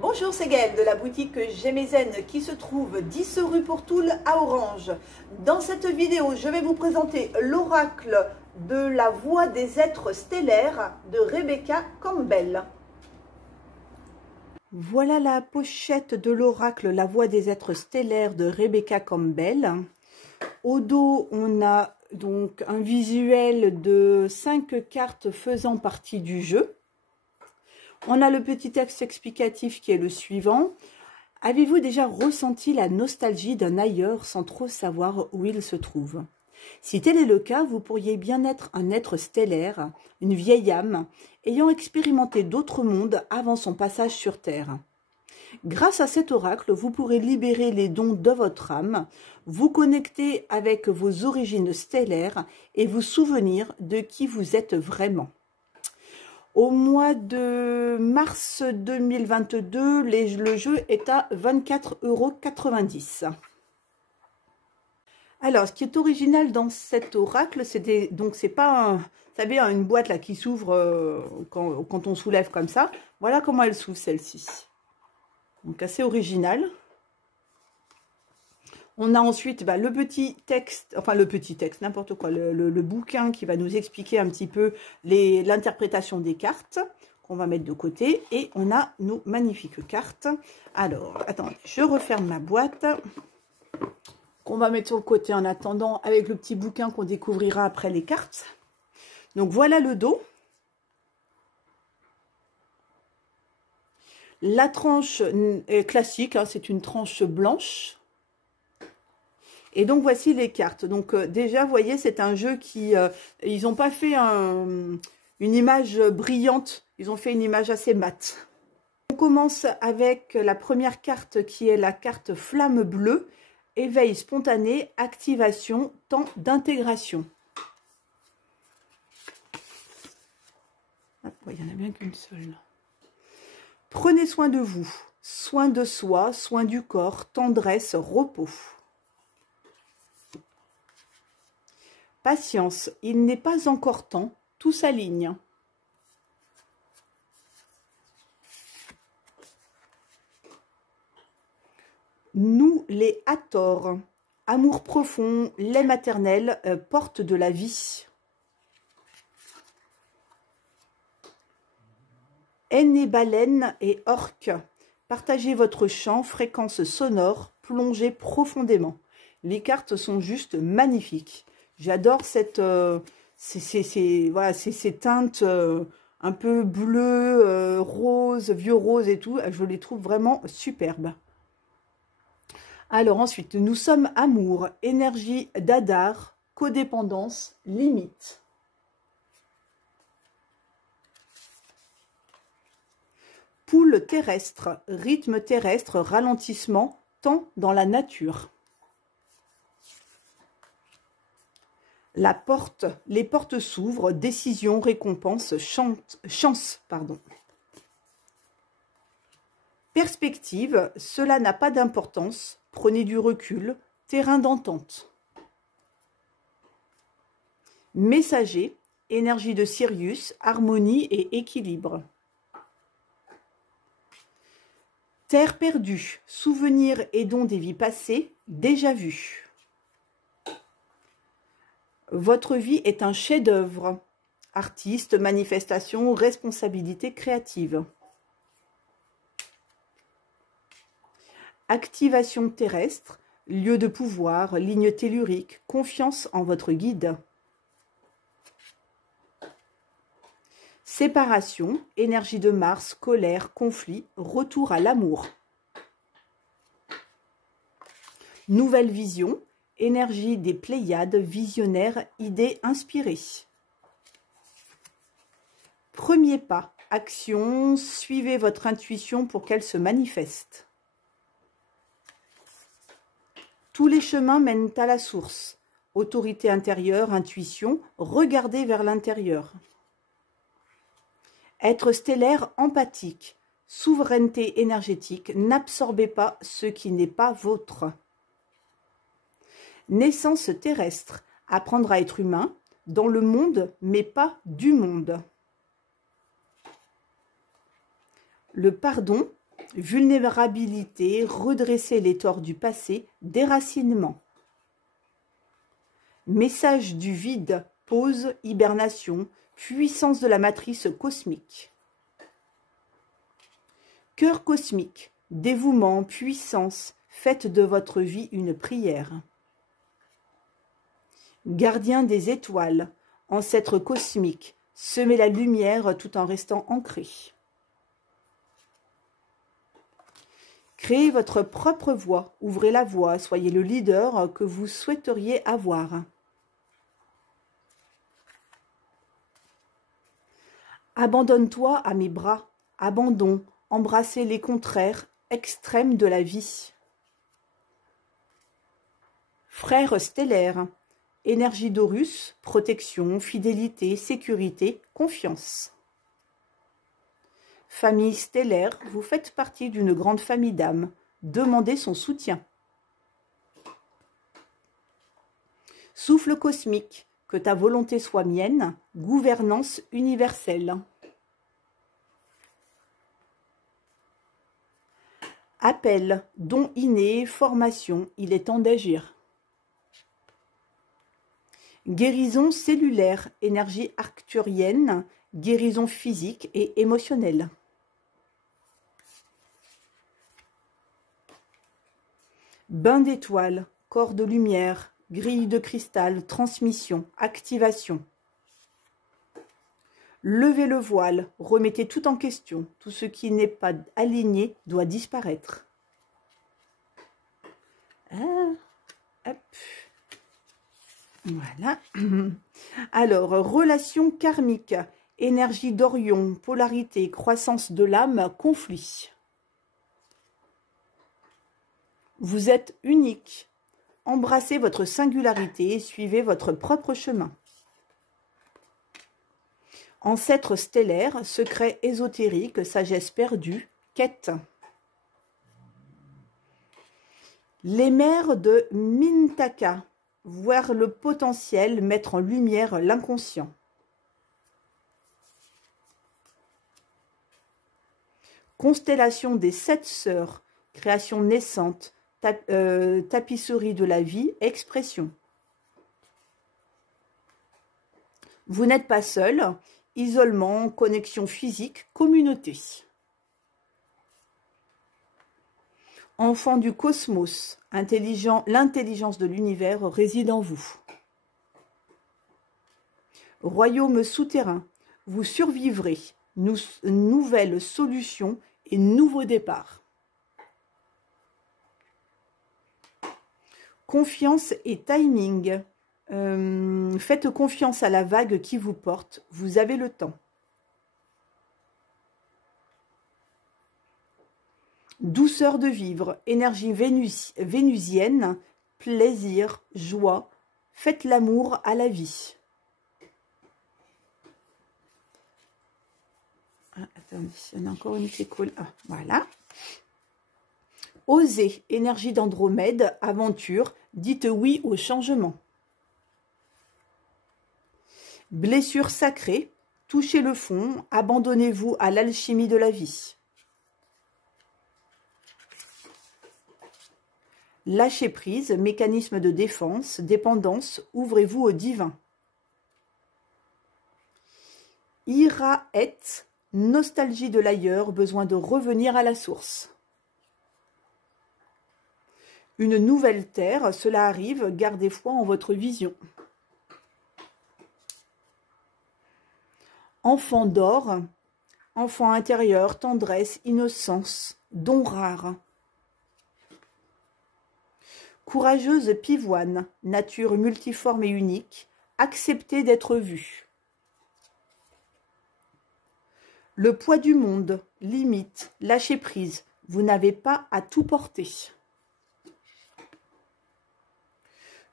Bonjour, c'est Gaëlle de la boutique Gémézen qui se trouve 10 rue Pourtoul à Orange. Dans cette vidéo, je vais vous présenter l'oracle de la voix des êtres stellaires de Rebecca Campbell. Voilà la pochette de l'oracle La voix des êtres stellaires de Rebecca Campbell. Au dos, on a donc un visuel de 5 cartes faisant partie du jeu. On a le petit texte explicatif qui est le suivant. Avez-vous déjà ressenti la nostalgie d'un ailleurs sans trop savoir où il se trouve? Si tel est le cas, vous pourriez bien être un être stellaire, une vieille âme, ayant expérimenté d'autres mondes avant son passage sur Terre. Grâce à cet oracle, vous pourrez libérer les dons de votre âme, vous connecter avec vos origines stellaires et vous souvenir de qui vous êtes vraiment. Au mois de mars 2022, le jeu est à 24,90 €. Alors, ce qui est original dans cet oracle, c'est pas vous savez, une boîte là qui s'ouvre quand on soulève comme ça. Voilà comment elle s'ouvre, celle-ci. Donc, assez original. On a ensuite le petit texte, enfin le petit texte, n'importe quoi, le bouquin qui va nous expliquer un petit peu l'interprétation des cartes, qu'on va mettre de côté. Et on a nos magnifiques cartes. Alors, attendez, je referme ma boîte, qu'on va mettre sur le côté en attendant, avec le petit bouquin qu'on découvrira après les cartes. Donc voilà le dos. La tranche est classique, hein, c'est une tranche blanche. Et donc, voici les cartes. Donc, déjà, vous voyez, c'est un jeu qui... ils n'ont pas fait une image brillante. Ils ont fait une image assez mate. On commence avec la première carte qui est la carte Flamme Bleue. Éveil spontané, activation, temps d'intégration. Il n'y en a bien qu'une seule. Prenez soin de vous. Soin de soi, soin du corps, tendresse, repos. Patience, il n'est pas encore temps, tout s'aligne. Nous, les Hathors, amour profond, lait maternel, porte de la vie. Haine et baleine et orque, partagez votre chant, fréquence sonore, plongez profondément. Les cartes sont juste magnifiques. J'adore ces teintes un peu bleu, rose, vieux rose et tout. Je les trouve vraiment superbes. Alors ensuite, nous sommes amour, énergie d'Adar, codépendance, limite. Poule terrestre, rythme terrestre, ralentissement, temps dans la nature. Les portes s'ouvrent, décision, récompense, chance, pardon. Perspective, cela n'a pas d'importance, prenez du recul, terrain d'entente. Messager, énergie de Sirius, harmonie et équilibre. Terre perdue, souvenirs et dons des vies passées, déjà vus. Votre vie est un chef-d'œuvre. Artiste, manifestation, responsabilité créative. Activation terrestre, lieu de pouvoir, ligne tellurique, confiance en votre guide. Séparation, énergie de Mars, colère, conflit, retour à l'amour. Nouvelle vision, énergie des Pléiades, visionnaire, idée inspirée. Premier pas, action, suivez votre intuition pour qu'elle se manifeste. Tous les chemins mènent à la source. Autorité intérieure, intuition, regardez vers l'intérieur. Être stellaire, empathique, souveraineté énergétique, n'absorbez pas ce qui n'est pas vôtre. Naissance terrestre, apprendre à être humain, dans le monde, mais pas du monde. Le pardon, vulnérabilité, redresser les torts du passé, déracinement. Message du vide, pause, hibernation, puissance de la matrice cosmique. Cœur cosmique, dévouement, puissance, faites de votre vie une prière. Gardien des étoiles, ancêtre cosmique, semez la lumière tout en restant ancré. Créez votre propre voie, ouvrez la voie, soyez le leader que vous souhaiteriez avoir. Abandonne-toi à mes bras, abandon, embrasser les contraires extrêmes de la vie. Frère stellaire, énergie d'Horus, protection, fidélité, sécurité, confiance. Famille stellaire, vous faites partie d'une grande famille d'âmes. Demandez son soutien. Souffle cosmique, que ta volonté soit mienne, gouvernance universelle. Appel, don inné, formation, il est temps d'agir. Guérison cellulaire, énergie arcturienne, guérison physique et émotionnelle. Bain d'étoiles, corps de lumière, grille de cristal, transmission, activation. Levez le voile, remettez tout en question. Tout ce qui n'est pas aligné doit disparaître. Hop. Voilà. Alors, relation karmique, énergie d'Orion, polarité, croissance de l'âme, conflit. Vous êtes unique. Embrassez votre singularité et suivez votre propre chemin. Ancêtre stellaire, secret ésotérique, sagesse perdue, quête. Les mères de Mintaka, voir le potentiel, mettre en lumière l'inconscient. Constellation des 7 sœurs, création naissante, tapisserie de la vie, expression. Vous n'êtes pas seul, isolement, connexion physique, communauté. Enfant du cosmos, l'intelligence de l'univers réside en vous. Royaume souterrain, vous survivrez, nouvelle solution et nouveau départ. Confiance et timing. Faites confiance à la vague qui vous porte, vous avez le temps. Douceur de vivre, énergie vénusienne, plaisir, joie, faites l'amour à la vie. Attendez, il y en a encore une qui coule. Voilà. Osez, énergie d'Andromède, aventure, dites oui au changement. Blessure sacrée, touchez le fond, abandonnez-vous à l'alchimie de la vie. Lâchez prise, mécanisme de défense, dépendance, ouvrez-vous au divin. Iraet, nostalgie de l'ailleurs, besoin de revenir à la source. Une nouvelle terre, cela arrive, gardez foi en votre vision. Enfant d'or, enfant intérieur, tendresse, innocence, don rare. Courageuse pivoine, nature multiforme et unique, acceptez d'être vue. Le poids du monde, limite, lâchez prise, vous n'avez pas à tout porter.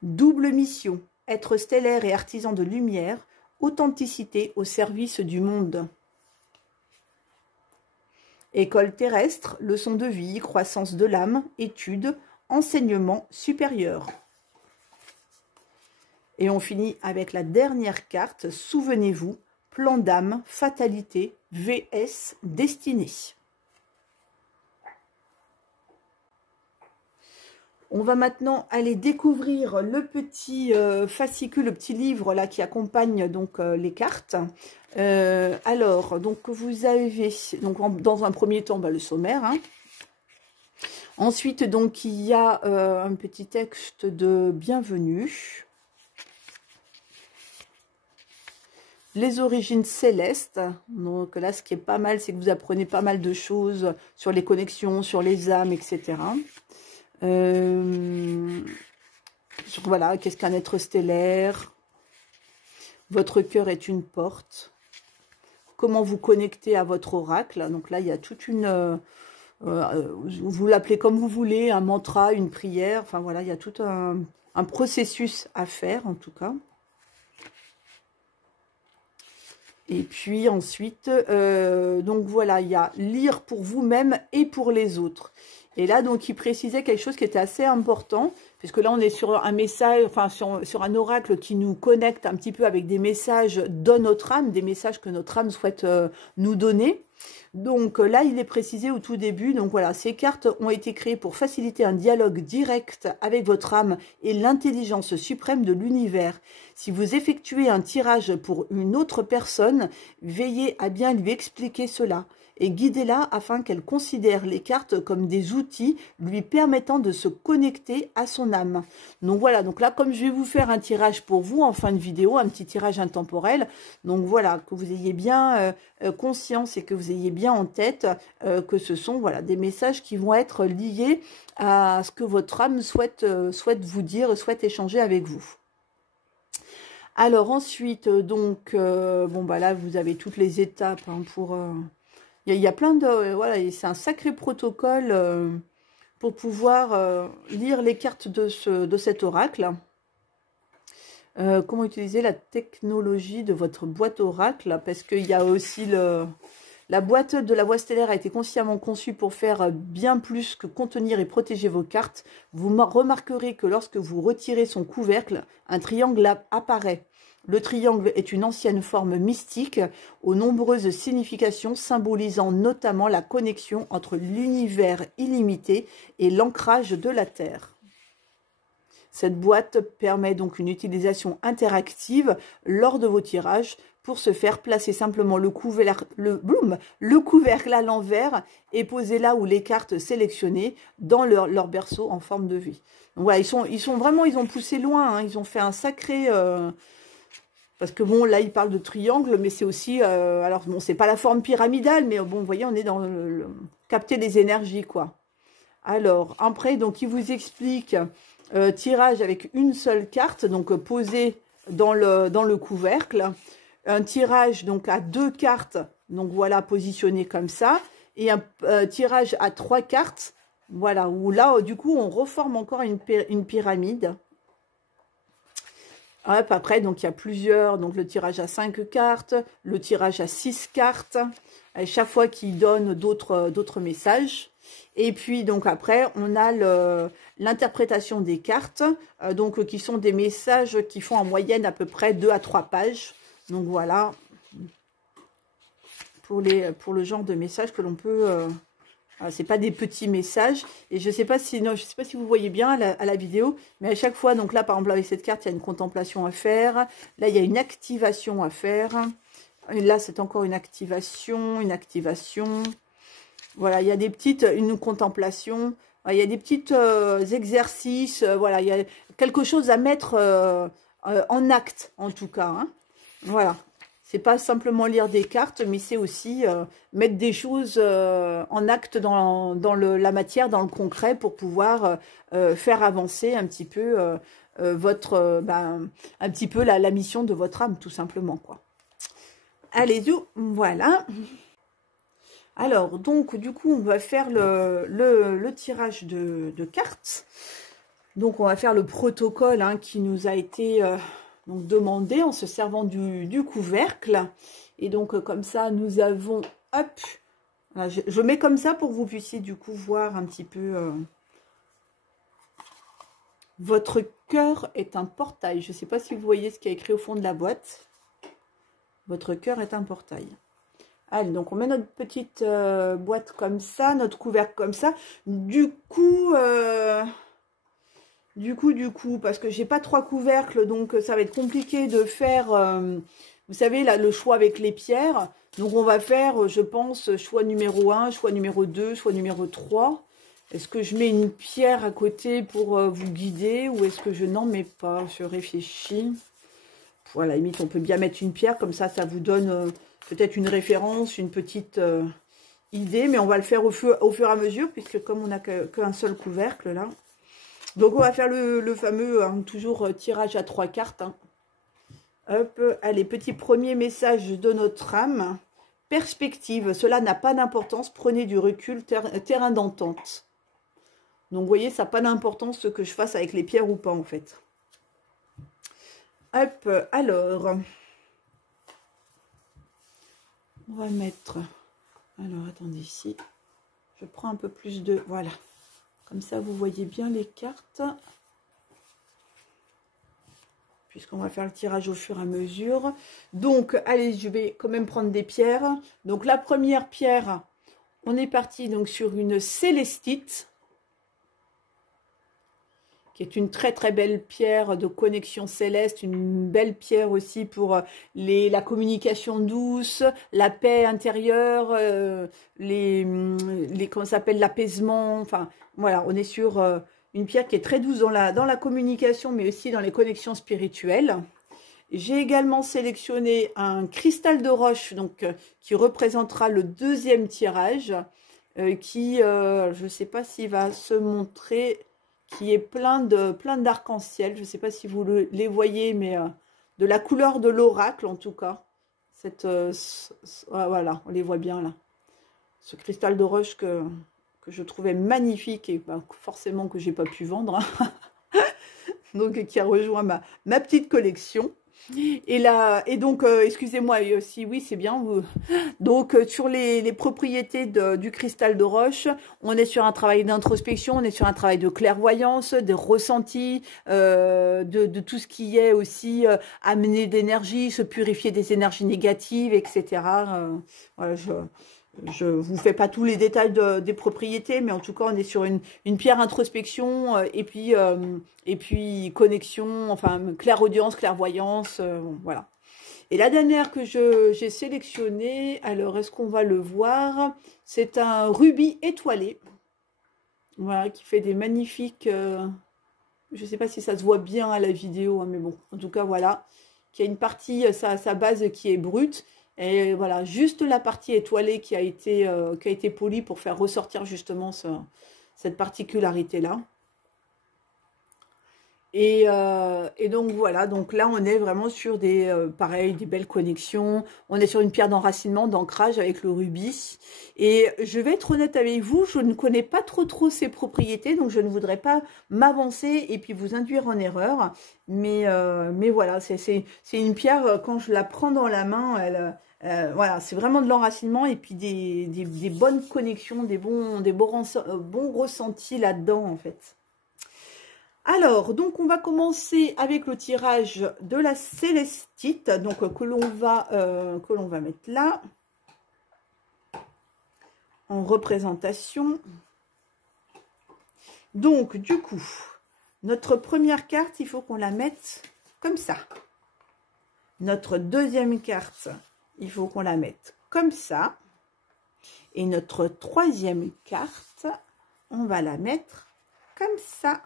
Double mission, être stellaire et artisan de lumière, authenticité au service du monde. École terrestre, leçon de vie, croissance de l'âme, études, enseignement supérieur. Et on finit avec la dernière carte, souvenez-vous, plan d'âme, fatalité, VS, destinée. On va maintenant aller découvrir le petit fascicule, le petit livre là qui accompagne donc les cartes. Alors, donc vous avez donc dans un premier temps le sommaire. Hein. Ensuite, donc il y a un petit texte de bienvenue. Les origines célestes. Donc là, ce qui est pas mal, c'est que vous apprenez pas mal de choses sur les connexions, sur les âmes, etc. Voilà, qu'est-ce qu'un être stellaire? Votre cœur est une porte. Comment vous connecter à votre oracle? Donc là, il y a toute une... vous l'appelez comme vous voulez, un mantra, une prière. Enfin voilà, il y a tout un processus à faire en tout cas. Et puis ensuite, donc voilà, il y a lire pour vous-même et pour les autres. Et là, donc, il précisait quelque chose qui était assez important, puisque là, on est sur un message, enfin, sur un oracle qui nous connecte un petit peu avec des messages de notre âme, des messages que notre âme souhaite nous donner. Donc là, il est précisé au tout début, donc voilà, ces cartes ont été créées pour faciliter un dialogue direct avec votre âme et l'intelligence suprême de l'univers. Si vous effectuez un tirage pour une autre personne, veillez à bien lui expliquer cela et guidez-la afin qu'elle considère les cartes comme des outils lui permettant de se connecter à son âme. Donc voilà, donc là, comme je vais vous faire un tirage pour vous en fin de vidéo, un petit tirage intemporel, donc voilà, que vous ayez bien conscience et que vous ayez bien en tête que ce sont voilà, des messages qui vont être liés à ce que votre âme souhaite vous dire, souhaite échanger avec vous. Alors ensuite, donc, bon bah là, vous avez toutes les étapes hein, pour... Il y a plein de... voilà, c'est un sacré protocole pour pouvoir lire les cartes de cet oracle. Comment utiliser la technologie de votre boîte oracle, parce qu'il y a aussi la boîte de la voie stellaire a été consciemment conçue pour faire bien plus que contenir et protéger vos cartes. Vous remarquerez que lorsque vous retirez son couvercle, un triangle apparaît. Le triangle est une ancienne forme mystique aux nombreuses significations symbolisant notamment la connexion entre l'univers illimité et l'ancrage de la Terre. Cette boîte permet donc une utilisation interactive lors de vos tirages. Pour ce faire, placez simplement le couvercle à l'envers et posez là où les cartes sélectionnées dans leur berceau en forme de V. Donc voilà, ils sont vraiment, ils ont poussé loin, hein, ils ont fait un sacré... parce que bon, là, il parle de triangle, mais c'est aussi... alors, bon, c'est pas la forme pyramidale, mais bon, vous voyez, on est dans capter les énergies, quoi. Alors, après, donc, il vous explique tirage avec une seule carte, donc posée dans le couvercle. Un tirage, donc, à 2 cartes, donc, voilà, positionné comme ça. Et un tirage à 3 cartes, voilà, où là, du coup, on reforme encore une pyramide. Hop, après, donc il y a plusieurs, donc le tirage à 5 cartes, le tirage à 6 cartes, à chaque fois qu'il donne d'autres messages. Et puis, donc après, on a l'interprétation des cartes, donc qui sont des messages qui font en moyenne à peu près 2 à 3 pages. Donc voilà, pour le genre de message que l'on peut... c'est pas des petits messages et je sais pas si vous voyez bien à la vidéo, mais à chaque fois, donc là par exemple avec cette carte il y a une contemplation à faire, là il y a une activation à faire, et là c'est encore une activation, voilà, il y a des petites, une contemplation, il y a des petits exercices, voilà, il y a quelque chose à mettre en acte en tout cas, hein. Voilà. C'est pas simplement lire des cartes, mais c'est aussi mettre des choses en acte dans la matière, dans le concret, pour pouvoir faire avancer un petit peu un petit peu la mission de votre âme, tout simplement, quoi. Allez-y, voilà. Alors, donc, du coup, on va faire le tirage de cartes. Donc, on va faire le protocole hein, qui nous a été... donc demandé en se servant du couvercle. Et donc comme ça, nous avons, hop, voilà, je mets comme ça pour que vous puissiez du coup voir un petit peu. Votre cœur est un portail. Je ne sais pas si vous voyez ce qui est écrit au fond de la boîte. Votre cœur est un portail. Allez, donc on met notre petite boîte comme ça, notre couvercle comme ça. Du coup... Du coup, parce que j'ai pas 3 couvercles, donc ça va être compliqué de faire, vous savez, là, le choix avec les pierres. Donc on va faire, je pense, choix numéro 1, choix numéro 2, choix numéro 3. Est-ce que je mets une pierre à côté pour vous guider ou est-ce que je n'en mets pas? Je réfléchis. Voilà, à la limite, on peut bien mettre une pierre, comme ça vous donne peut-être une référence, une petite idée. Mais on va le faire au fur et à mesure, puisque comme on n'a qu'un seul couvercle, là. Donc, on va faire le fameux, hein, toujours tirage à 3 cartes. Hein. Hop, allez, petit premier message de notre âme. Perspective, cela n'a pas d'importance, prenez du recul, terrain d'entente. Donc, vous voyez, ça n'a pas d'importance ce que je fasse avec les pierres ou pas, en fait. Hop, alors, on va mettre, alors, attendez, ici, je prends un peu plus de, voilà, comme ça, vous voyez bien les cartes, puisqu'on va faire le tirage au fur et à mesure. Donc, allez, je vais quand même prendre des pierres. Donc, la première pierre, on est parti donc sur une célestite, qui est une très très belle pierre de connexion céleste, une belle pierre aussi pour la communication douce, la paix intérieure, comment ça s'appelle, l'apaisement, enfin voilà, on est sur une pierre qui est très douce dans la communication, mais aussi dans les connexions spirituelles. J'ai également sélectionné un cristal de roche, donc qui représentera le deuxième tirage, je ne sais pas s'il va se montrer, qui est plein d'arc-en-ciel. Je ne sais pas si vous les voyez, mais de la couleur de l'oracle en tout cas. Voilà, on les voit bien là. Ce cristal de roche que je trouvais magnifique et forcément que j'ai pas pu vendre. Hein. Donc qui a rejoint ma petite collection. Et donc, excusez-moi aussi, oui, c'est bien. Donc, sur les propriétés du cristal de roche, on est sur un travail d'introspection, on est sur un travail de clairvoyance, de ressenti, de tout ce qui est aussi amener d'énergie, se purifier des énergies négatives, etc. Voilà, je vous fais pas tous les détails des propriétés, mais en tout cas, on est sur une pierre introspection et puis connexion, enfin clairaudience, clairvoyance, voilà. Et la dernière que j'ai sélectionnée, alors est-ce qu'on va le voir? C'est un rubis étoilé, voilà, qui fait des magnifiques, je ne sais pas si ça se voit bien à la vidéo, hein, mais bon, en tout cas, voilà, qui a une partie, sa base qui est brute. Et voilà, juste la partie étoilée qui a été polie pour faire ressortir justement cette particularité-là. Et donc voilà, donc là on est vraiment sur pareil, des belles connexions. On est sur une pierre d'enracinement, d'ancrage avec le rubis. Et je vais être honnête avec vous, je ne connais pas trop ses propriétés, donc je ne voudrais pas m'avancer et puis vous induire en erreur. Mais voilà, c'est une pierre, quand je la prends dans la main, voilà, c'est vraiment de l'enracinement et puis des bonnes connexions, des bons ressentis là-dedans en fait. Alors, donc on va commencer avec le tirage de la célestite, donc que l'on va mettre là, en représentation. Donc, du coup, notre première carte, il faut qu'on la mette comme ça. Notre deuxième carte, il faut qu'on la mette comme ça. Et notre troisième carte, on va la mettre comme ça.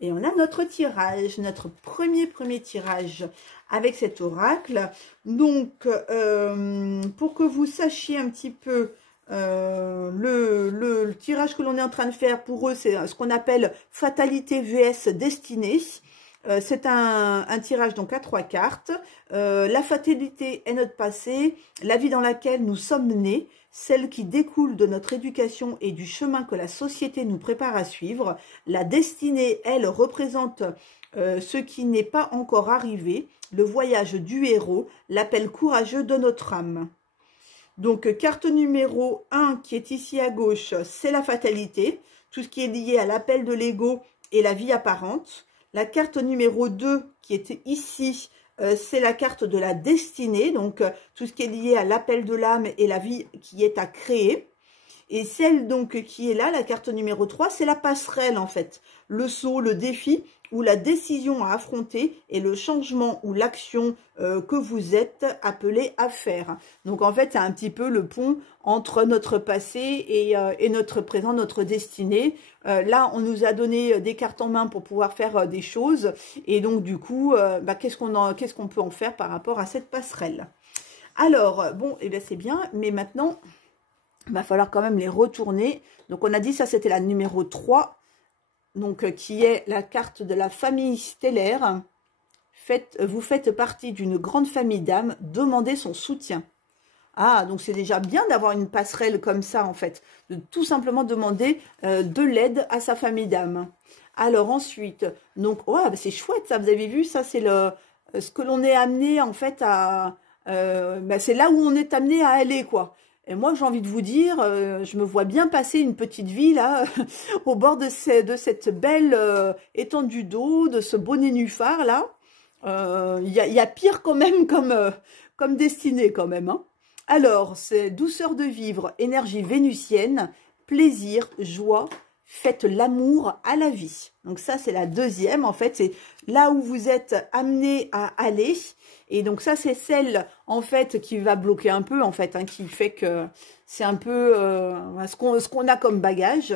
Et on a notre tirage, notre premier tirage avec cet oracle. Donc, pour que vous sachiez un petit peu le tirage que l'on est en train de faire, pour eux, c'est ce qu'on appelle Fatalité vs Destinée. C'est un tirage donc à 3 cartes. La fatalité est notre passé, la vie dans laquelle nous sommes nés, celle qui découle de notre éducation et du chemin que la société nous prépare à suivre. La destinée, elle, représente ce qui n'est pas encore arrivé, le voyage du héros, l'appel courageux de notre âme. Donc, carte numéro 1 qui est ici à gauche, c'est la fatalité, tout ce qui est lié à l'appel de l'ego et la vie apparente. La carte numéro 2 qui est ici, c'est la carte de la destinée, donc tout ce qui est lié à l'appel de l'âme et la vie qui est à créer. Et celle donc qui est là, la carte numéro 3, c'est la passerelle en fait. Le saut, le défi ou la décision à affronter et le changement ou l'action que vous êtes appelé à faire. Donc en fait, c'est un petit peu le pont entre notre passé et notre présent, notre destinée. Là, on nous a donné des cartes en main pour pouvoir faire des choses. Et donc du coup, qu'est-ce qu'on peut en faire par rapport à cette passerelle? Alors, bon, eh bien c'est bien, mais maintenant, il va falloir quand même les retourner. Donc on a dit ça, c'était la numéro 3. Donc, qui est la carte de la famille stellaire. Vous faites partie d'une grande famille d'âmes, demandez son soutien. Ah, donc c'est déjà bien d'avoir une passerelle comme ça, en fait. De tout simplement demander de l'aide à sa famille d'âmes. Alors ensuite, donc, ouais, c'est chouette ça, vous avez vu, ça c'est ce que l'on est amené, en fait, à... c'est là où on est amené à aller, quoi. Et moi, j'ai envie de vous dire, je me vois bien passer une petite vie, là, au bord de cette belle étendue d'eau, de ce beau nénuphar, là. Il y a pire quand même comme destinée, quand même. Hein. Alors, c'est douceur de vivre, énergie vénusienne, plaisir, joie, faites l'amour à la vie. Donc ça, c'est la deuxième, en fait, c'est là où vous êtes amené à aller. Et donc ça, c'est celle, en fait, qui va bloquer un peu, en fait, hein, qui fait que c'est un peu ce qu'on a comme bagage.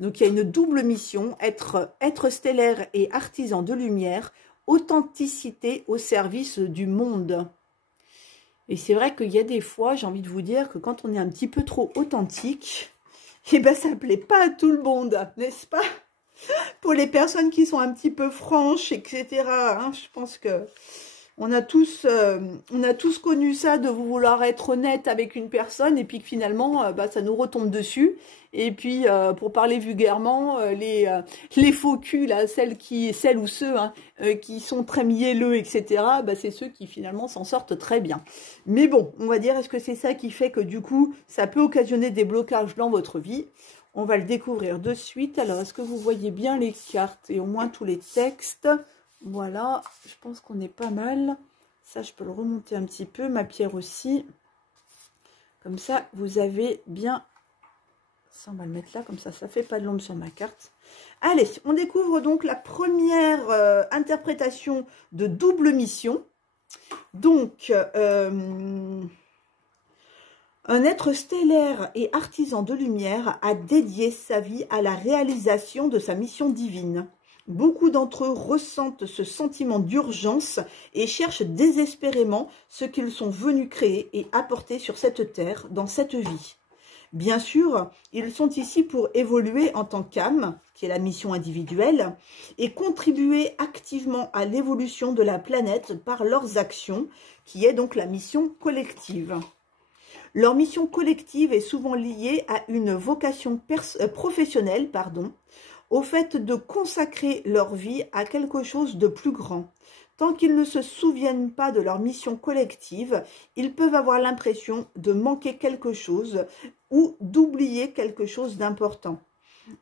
Donc il y a une double mission, être stellaire et artisan de lumière, authenticité au service du monde. Et c'est vrai qu'il y a des fois, j'ai envie de vous dire que quand on est un petit peu trop authentique, eh ben ça ne plaît pas à tout le monde, n'est-ce pas? Pour les personnes qui sont un petit peu franches, etc. Hein, je pense que on a tous connu ça, de vouloir être honnête avec une personne et puis que finalement, ça nous retombe dessus. Et puis, pour parler vulgairement, les faux culs, là, celles ou ceux hein, qui sont très mielleux, etc., c'est ceux qui finalement s'en sortent très bien. Mais bon, on va dire, est-ce que c'est ça qui fait que du coup, ça peut occasionner des blocages dans votre vie? On va le découvrir de suite. Alors, est-ce que vous voyez bien les cartes et au moins tous les textes? Voilà, je pense qu'on est pas mal. Ça, je peux le remonter un petit peu. Ma pierre aussi. Comme ça, vous avez bien... Ça, on va le mettre là, comme ça fait pas de l'ombre sur ma carte. Allez, on découvre donc la première interprétation de double mission. Donc, un être stellaire et artisan de lumière a dédié sa vie à la réalisation de sa mission divine. Beaucoup d'entre eux ressentent ce sentiment d'urgence et cherchent désespérément ce qu'ils sont venus créer et apporter sur cette terre, dans cette vie. Bien sûr, ils sont ici pour évoluer en tant qu'âme, qui est la mission individuelle, et contribuer activement à l'évolution de la planète par leurs actions, qui est donc la mission collective. Leur mission collective est souvent liée à une vocation professionnelle, au fait de consacrer leur vie à quelque chose de plus grand. Tant qu'ils ne se souviennent pas de leur mission collective, ils peuvent avoir l'impression de manquer quelque chose ou d'oublier quelque chose d'important.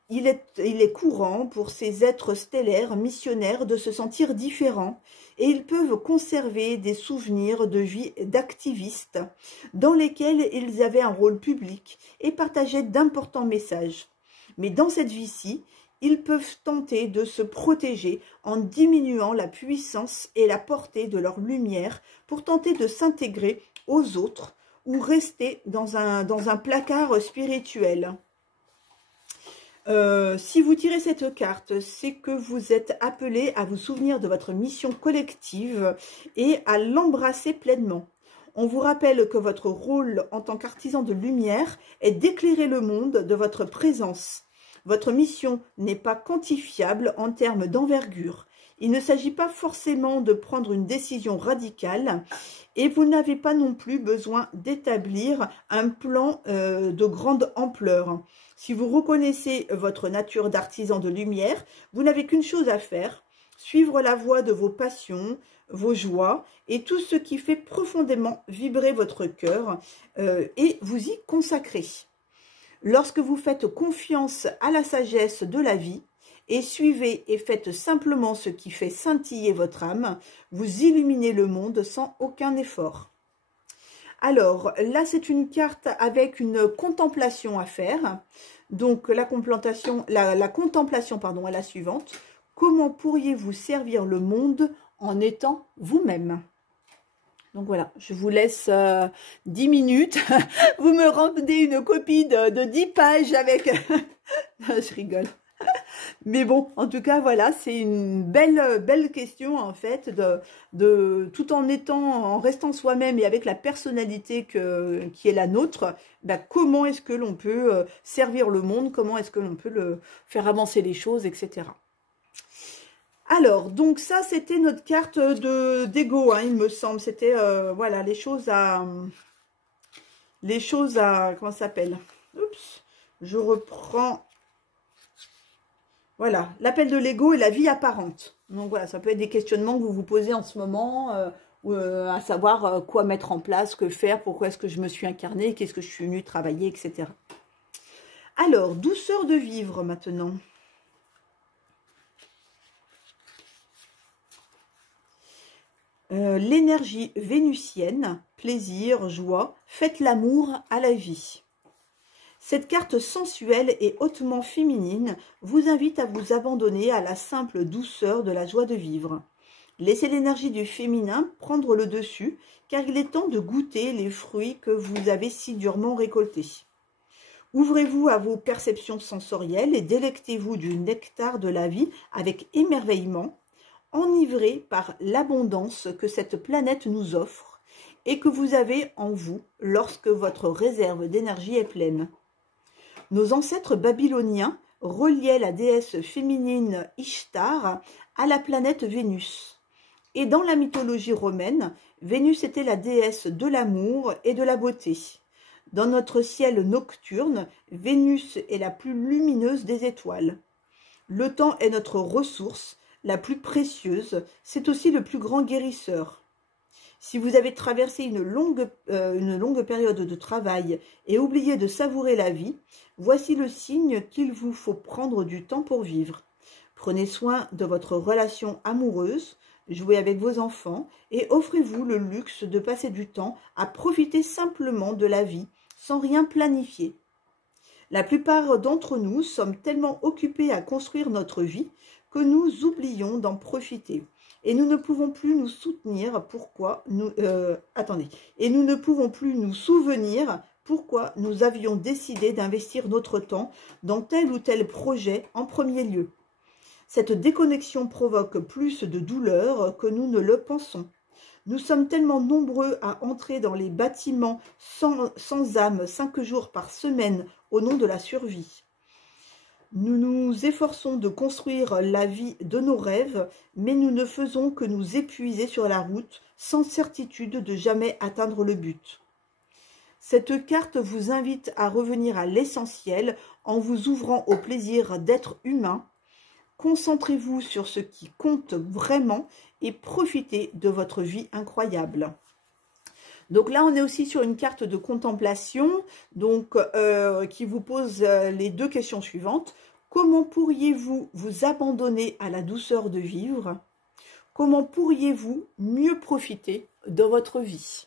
Il est courant pour ces êtres stellaires missionnaires de se sentir différents et ils peuvent conserver des souvenirs de vie d'activistes dans lesquels ils avaient un rôle public et partageaient d'importants messages. Mais dans cette vie-ci, ils peuvent tenter de se protéger en diminuant la puissance et la portée de leur lumière pour tenter de s'intégrer aux autres ou rester dans un placard spirituel. Si vous tirez cette carte, c'est que vous êtes appelé à vous souvenir de votre mission collective et à l'embrasser pleinement. On vous rappelle que votre rôle en tant qu'artisan de lumière est d'éclairer le monde de votre présence. Votre mission n'est pas quantifiable en termes d'envergure. Il ne s'agit pas forcément de prendre une décision radicale et vous n'avez pas non plus besoin d'établir un plan de grande ampleur. Si vous reconnaissez votre nature d'artisan de lumière, vous n'avez qu'une chose à faire, suivre la voie de vos passions, vos joies et tout ce qui fait profondément vibrer votre cœur et vous y consacrer. Lorsque vous faites confiance à la sagesse de la vie et suivez et faites simplement ce qui fait scintiller votre âme, vous illuminez le monde sans aucun effort. Alors, là, c'est une carte avec une contemplation à faire. Donc, la contemplation, pardon, est la suivante. Comment pourriez-vous servir le monde en étant vous-même? Donc voilà, je vous laisse 10 minutes. Vous me rendez une copie de 10 pages avec... Je rigole. Mais bon, en tout cas, voilà, c'est une belle question, en fait, tout en restant soi-même et avec la personnalité qui est la nôtre, bah, comment est-ce que l'on peut servir le monde, comment est-ce que l'on peut faire avancer les choses, etc. Alors, donc ça, c'était notre carte d'ego, hein, il me semble. C'était, voilà, les choses à... Comment ça s'appelle? Oups, je reprends... Voilà, l'appel de l'ego et la vie apparente. Donc voilà, ça peut être des questionnements que vous vous posez en ce moment, à savoir quoi mettre en place, que faire, pourquoi est-ce que je me suis incarnée, qu'est-ce que je suis venue travailler, etc. Alors, douceur de vivre maintenant. L'énergie vénusienne, plaisir, joie, faites l'amour à la vie. Cette carte sensuelle et hautement féminine vous invite à vous abandonner à la simple douceur de la joie de vivre. Laissez l'énergie du féminin prendre le dessus, car il est temps de goûter les fruits que vous avez si durement récoltés. Ouvrez-vous à vos perceptions sensorielles et délectez-vous du nectar de la vie avec émerveillement, enivré par l'abondance que cette planète nous offre et que vous avez en vous lorsque votre réserve d'énergie est pleine. Nos ancêtres babyloniens reliaient la déesse féminine Ishtar à la planète Vénus. Et dans la mythologie romaine, Vénus était la déesse de l'amour et de la beauté. Dans notre ciel nocturne, Vénus est la plus lumineuse des étoiles. Le temps est notre ressource, la plus précieuse, c'est aussi le plus grand guérisseur. Si vous avez traversé une longue période de travail et oublié de savourer la vie, voici le signe qu'il vous faut prendre du temps pour vivre. Prenez soin de votre relation amoureuse, jouez avec vos enfants et offrez-vous le luxe de passer du temps à profiter simplement de la vie sans rien planifier. La plupart d'entre nous sommes tellement occupés à construire notre vie que nous oublions d'en profiter. Et nous ne pouvons plus nous souvenir pourquoi nous avions décidé d'investir notre temps dans tel ou tel projet en premier lieu. Cette déconnexion provoque plus de douleur que nous ne le pensons. Nous sommes tellement nombreux à entrer dans les bâtiments sans âme 5 jours par semaine au nom de la survie. Nous nous efforçons de construire la vie de nos rêves, mais nous ne faisons que nous épuiser sur la route, sans certitude de jamais atteindre le but. Cette carte vous invite à revenir à l'essentiel en vous ouvrant au plaisir d'être humain. Concentrez-vous sur ce qui compte vraiment et profitez de votre vie incroyable. Donc là, on est aussi sur une carte de contemplation, donc qui vous pose les deux questions suivantes. Comment pourriez-vous vous abandonner à la douceur de vivre? Comment pourriez-vous mieux profiter de votre vie?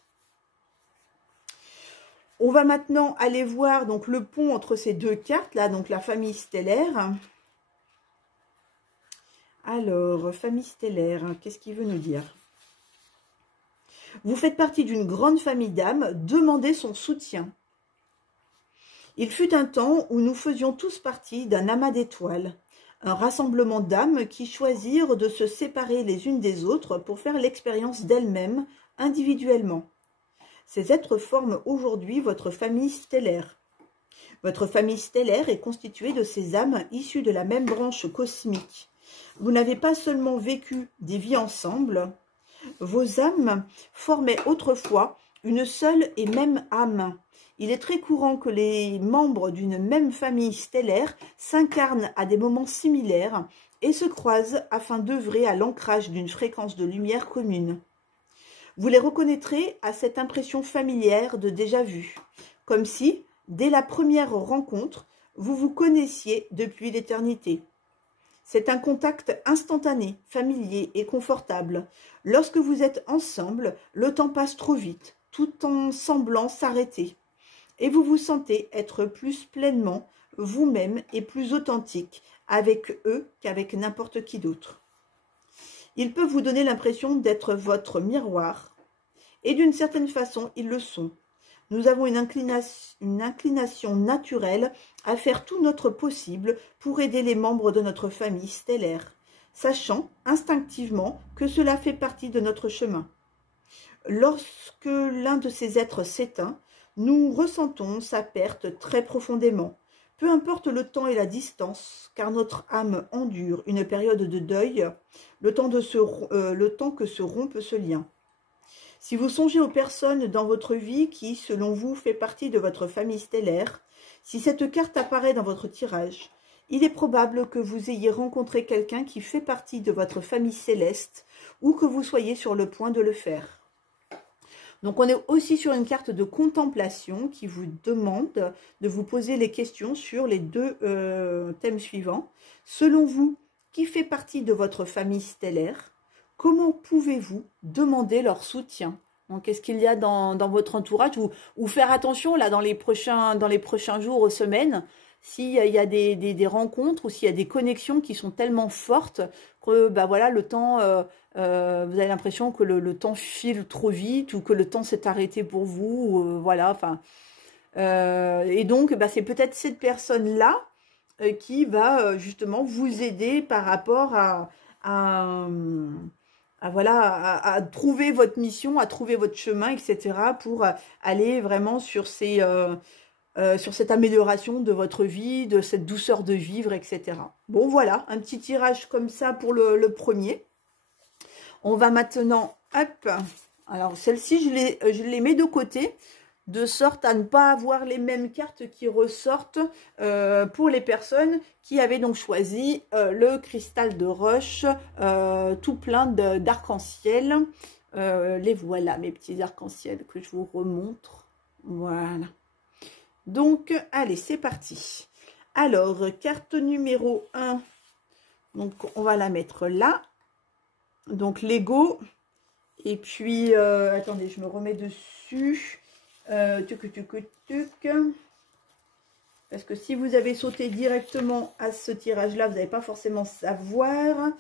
On va maintenant aller voir donc le pont entre ces deux cartes là, donc la famille stellaire. Alors, famille stellaire, qu'est-ce qu'il veut nous dire? Vous faites partie d'une grande famille d'âmes, demandez son soutien. Il fut un temps où nous faisions tous partie d'un amas d'étoiles, un rassemblement d'âmes qui choisirent de se séparer les unes des autres pour faire l'expérience d'elles-mêmes individuellement. Ces êtres forment aujourd'hui votre famille stellaire. Votre famille stellaire est constituée de ces âmes issues de la même branche cosmique. Vous n'avez pas seulement vécu des vies ensemble, vos âmes formaient autrefois une seule et même âme. Il est très courant que les membres d'une même famille stellaire s'incarnent à des moments similaires et se croisent afin d'œuvrer à l'ancrage d'une fréquence de lumière commune. Vous les reconnaîtrez à cette impression familière de déjà-vu, comme si, dès la première rencontre, vous vous connaissiez depuis l'éternité. C'est un contact instantané, familier et confortable. Lorsque vous êtes ensemble, le temps passe trop vite. tout en semblant s'arrêter. Et vous vous sentez être plus pleinement vous-même et plus authentique avec eux qu'avec n'importe qui d'autre. Ils peuvent vous donner l'impression d'être votre miroir, et d'une certaine façon, ils le sont. Nous avons une inclination naturelle à faire tout notre possible pour aider les membres de notre famille stellaire, sachant instinctivement que cela fait partie de notre chemin. Lorsque l'un de ces êtres s'éteint, nous ressentons sa perte très profondément. Peu importe le temps et la distance, car notre âme endure une période de deuil, le temps que se rompe ce lien. Si vous songez aux personnes dans votre vie qui, selon vous, fait partie de votre famille stellaire, si cette carte apparaît dans votre tirage, il est probable que vous ayez rencontré quelqu'un qui fait partie de votre famille céleste ou que vous soyez sur le point de le faire. Donc, on est aussi sur une carte de contemplation qui vous demande de vous poser les questions sur les deux thèmes suivants. Selon vous, qui fait partie de votre famille stellaire? Comment pouvez-vous demander leur soutien? Donc, qu'est-ce qu'il y a dans votre entourage ou faire attention là dans les prochains jours ou semaines, s'il y a des rencontres ou s'il y a des connexions qui sont tellement fortes que bah, voilà, le temps, vous avez l'impression que le temps file trop vite ou que le temps s'est arrêté pour vous. Voilà, enfin. Et donc, bah, c'est peut-être cette personne-là qui va justement vous aider par rapport à trouver votre mission, à trouver votre chemin, etc. pour aller vraiment sur cette amélioration de votre vie, de cette douceur de vivre, etc. Bon, voilà, un petit tirage comme ça pour le premier. On va maintenant, hop, alors celle-ci, je les mets de côté, de sorte à ne pas avoir les mêmes cartes qui ressortent pour les personnes qui avaient donc choisi le cristal de roche tout plein d'arc-en-ciel. Les voilà, mes petits arc-en-ciel que je vous remontre. Voilà. Donc, allez, c'est parti. Alors, carte numéro 1. Donc, on va la mettre là. Donc, l'ego. Et puis, attendez, je me remets dessus. Parce que si vous avez sauté directement à ce tirage-là, vous n'allez pas forcément savoir.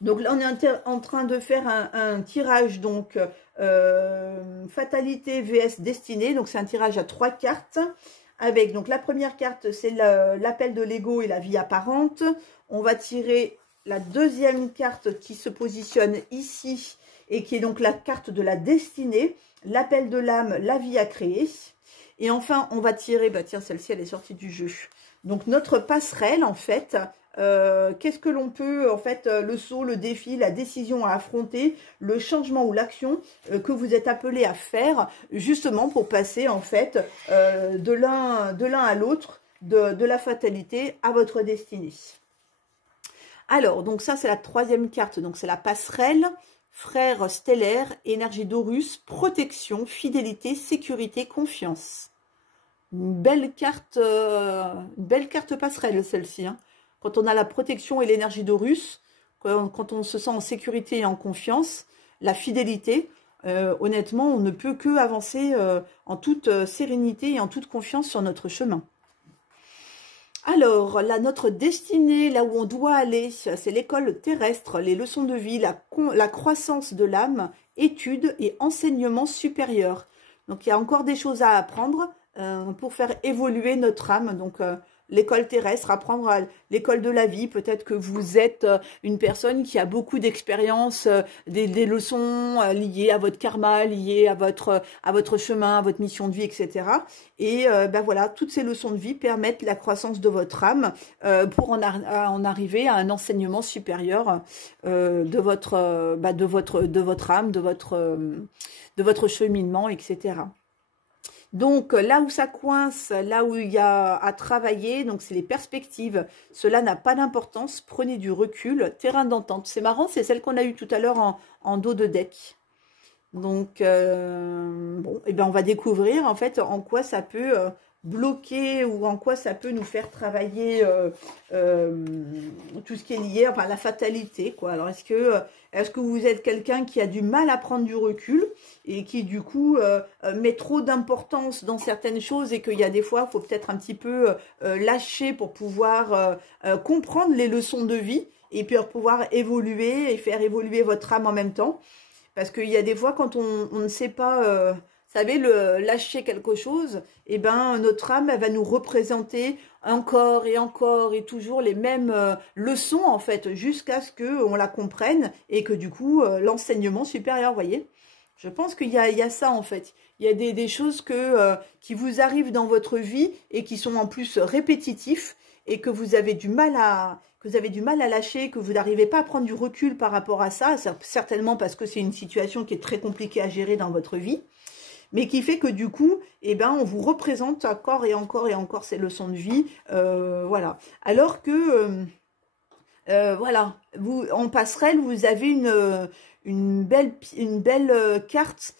Donc là, on est en train de faire un tirage, donc fatalité vs destinée. Donc c'est un tirage à 3 cartes. Avec donc la première carte, c'est l'appel de l'ego et la vie apparente. On va tirer la deuxième carte qui se positionne ici et qui est donc la carte de la destinée, l'appel de l'âme, la vie à créer. Et enfin, on va tirer, bah tiens, celle-ci, elle est sortie du jeu. Donc, notre passerelle, en fait, qu'est-ce que l'on peut, en fait, le saut, le défi, la décision à affronter, le changement ou l'action que vous êtes appelé à faire, justement pour passer, en fait, de l'un à l'autre, de la fatalité à votre destinée. Alors, donc ça, c'est la troisième carte, donc c'est la passerelle. Frère stellaire, énergie d'Horus, protection, fidélité, sécurité, confiance. Une belle carte passerelle celle-ci. Hein. Quand on a la protection et l'énergie d'Horus, quand on se sent en sécurité et en confiance, la fidélité, honnêtement, on ne peut que avancer en toute sérénité et en toute confiance sur notre chemin. Alors, là, notre destinée, là où on doit aller, c'est l'école terrestre, les leçons de vie, la croissance de l'âme, études et enseignement supérieur. Donc, il y a encore des choses à apprendre pour faire évoluer notre âme. Donc, l'école terrestre, apprendre à l'école de la vie. Peut-être que vous êtes une personne qui a beaucoup d'expérience, des leçons liées à votre karma, liées à votre chemin, à votre mission de vie, etc. Et ben voilà, toutes ces leçons de vie permettent la croissance de votre âme pour en arriver à un enseignement supérieur de votre âme, de votre cheminement, etc. Donc, là où ça coince, là où il y a à travailler, donc c'est les perspectives. Cela n'a pas d'importance. Prenez du recul. Terrain d'entente. C'est marrant, c'est celle qu'on a eue tout à l'heure en dos de deck. Donc, bon, et ben on va découvrir en fait en quoi ça peut bloquer ou en quoi ça peut nous faire travailler tout ce qui est lié, enfin la fatalité, quoi. Alors est-ce que vous êtes quelqu'un qui a du mal à prendre du recul et qui du coup met trop d'importance dans certaines choses et qu'il y a des fois, il faut peut-être un petit peu lâcher pour pouvoir comprendre les leçons de vie et puis pouvoir évoluer et faire évoluer votre âme en même temps. Parce qu'il y a des fois, quand on ne sait pas, vous savez, lâcher quelque chose, et ben notre âme, elle va nous représenter encore et toujours les mêmes leçons, en fait, jusqu'à ce qu'on la comprenne et que du coup, l'enseignement supérieur, vous voyez. Je pense qu'il y a ça, en fait. Il y a des choses qui vous arrivent dans votre vie et qui sont en plus répétitifs et que vous avez du mal à lâcher, que vous n'arrivez pas à prendre du recul par rapport à ça, certainement parce que c'est une situation qui est très compliquée à gérer dans votre vie, mais qui fait que du coup, eh ben, on vous représente encore et encore ces leçons de vie, voilà. Alors que, voilà, en passerelle, vous avez une belle carte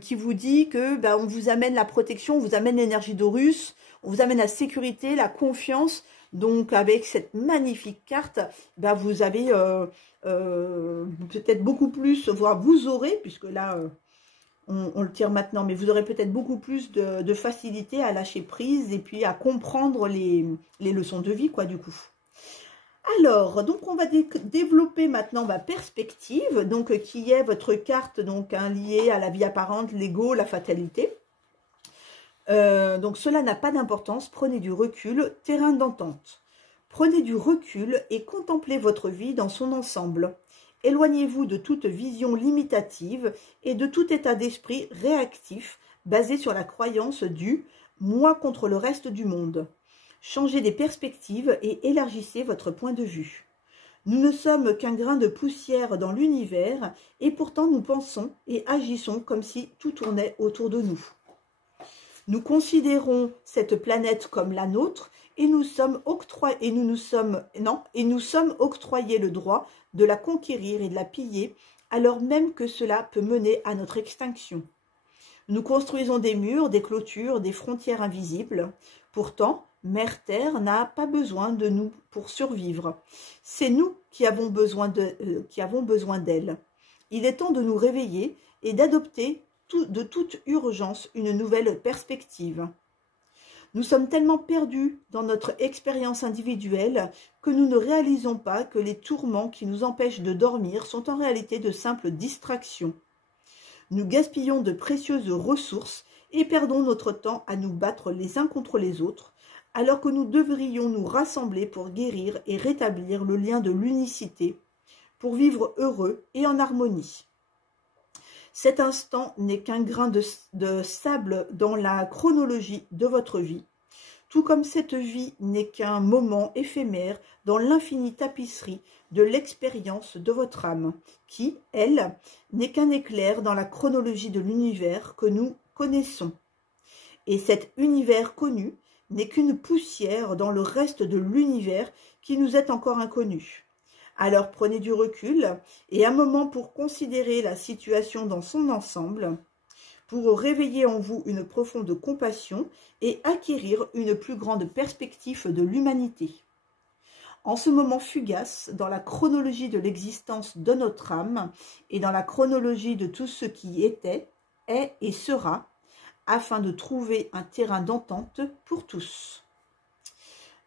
qui vous dit que ben, on vous amène la protection, on vous amène l'énergie d'Horus, on vous amène la sécurité, la confiance. Donc, avec cette magnifique carte, ben, vous avez peut-être beaucoup plus, voire vous aurez, puisque là, on le tire maintenant, mais vous aurez peut-être beaucoup plus de facilité à lâcher prise et puis à comprendre les leçons de vie, quoi, du coup. Alors, donc, on va développer maintenant ma perspective, donc, qui est votre carte, donc, liée à la vie apparente, l'ego, la fatalité. Donc cela n'a pas d'importance, prenez du recul, terrain d'entente. Prenez du recul et contemplez votre vie dans son ensemble. Éloignez-vous de toute vision limitative et de tout état d'esprit réactif basé sur la croyance du « moi contre le reste du monde ». Changez des perspectives et élargissez votre point de vue. Nous ne sommes qu'un grain de poussière dans l'univers et pourtant nous pensons et agissons comme si tout tournait autour de nous. Nous considérons cette planète comme la nôtre et nous sommes octroyés le droit de la conquérir et de la piller, alors même que cela peut mener à notre extinction. Nous construisons des murs, des clôtures, des frontières invisibles. Pourtant, Mère Terre n'a pas besoin de nous pour survivre. C'est nous qui avons besoin d'elle. Il est temps de nous réveiller et d'adopter de toute urgence une nouvelle perspective. Nous sommes tellement perdus dans notre expérience individuelle que nous ne réalisons pas que les tourments qui nous empêchent de dormir sont en réalité de simples distractions. Nous gaspillons de précieuses ressources et perdons notre temps à nous battre les uns contre les autres, alors que nous devrions nous rassembler pour guérir et rétablir le lien de l'unicité, pour vivre heureux et en harmonie. Cet instant n'est qu'un grain de sable dans la chronologie de votre vie, tout comme cette vie n'est qu'un moment éphémère dans l'infinie tapisserie de l'expérience de votre âme, qui, elle, n'est qu'un éclair dans la chronologie de l'univers que nous connaissons. Et cet univers connu n'est qu'une poussière dans le reste de l'univers qui nous est encore inconnu. Alors prenez du recul et un moment pour considérer la situation dans son ensemble, pour réveiller en vous une profonde compassion et acquérir une plus grande perspective de l'humanité. En ce moment fugace, dans la chronologie de l'existence de notre âme et dans la chronologie de tout ce qui était, est et sera, afin de trouver un terrain d'entente pour tous.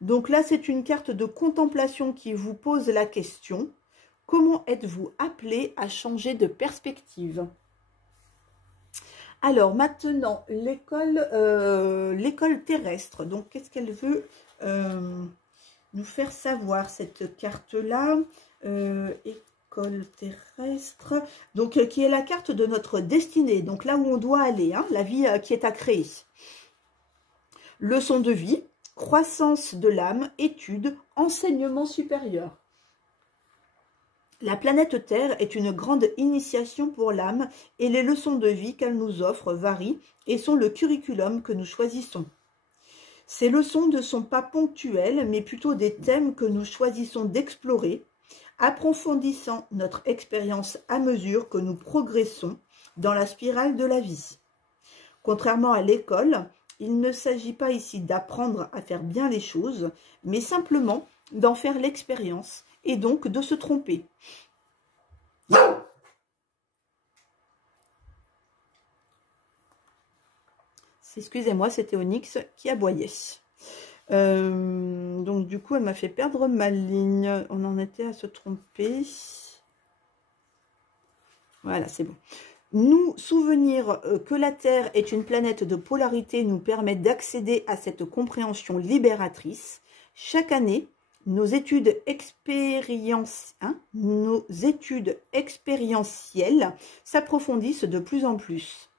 Donc là, c'est une carte de contemplation qui vous pose la question, comment êtes-vous appelé à changer de perspective? Alors maintenant, l'école terrestre. Donc, qu'est-ce qu'elle veut nous faire savoir, cette carte-là? École terrestre, donc qui est la carte de notre destinée, donc là où on doit aller, hein, la vie qui est à créer. Leçon de vie. Croissance de l'âme, études, enseignement supérieur. La planète Terre est une grande initiation pour l'âme et les leçons de vie qu'elle nous offre varient et sont le curriculum que nous choisissons. Ces leçons ne sont pas ponctuelles, mais plutôt des thèmes que nous choisissons d'explorer, approfondissant notre expérience à mesure que nous progressons dans la spirale de la vie. Contrairement à l'école, il ne s'agit pas ici d'apprendre à faire bien les choses, mais simplement d'en faire l'expérience et donc de se tromper. Excusez-moi, c'était Onyx qui aboyait. Donc du coup, elle m'a fait perdre ma ligne. On en était à se tromper. Voilà, c'est bon. Nous souvenir que la Terre est une planète de polarité nous permet d'accéder à cette compréhension libératrice. Chaque année, nos études expérientielles s'approfondissent de plus en plus.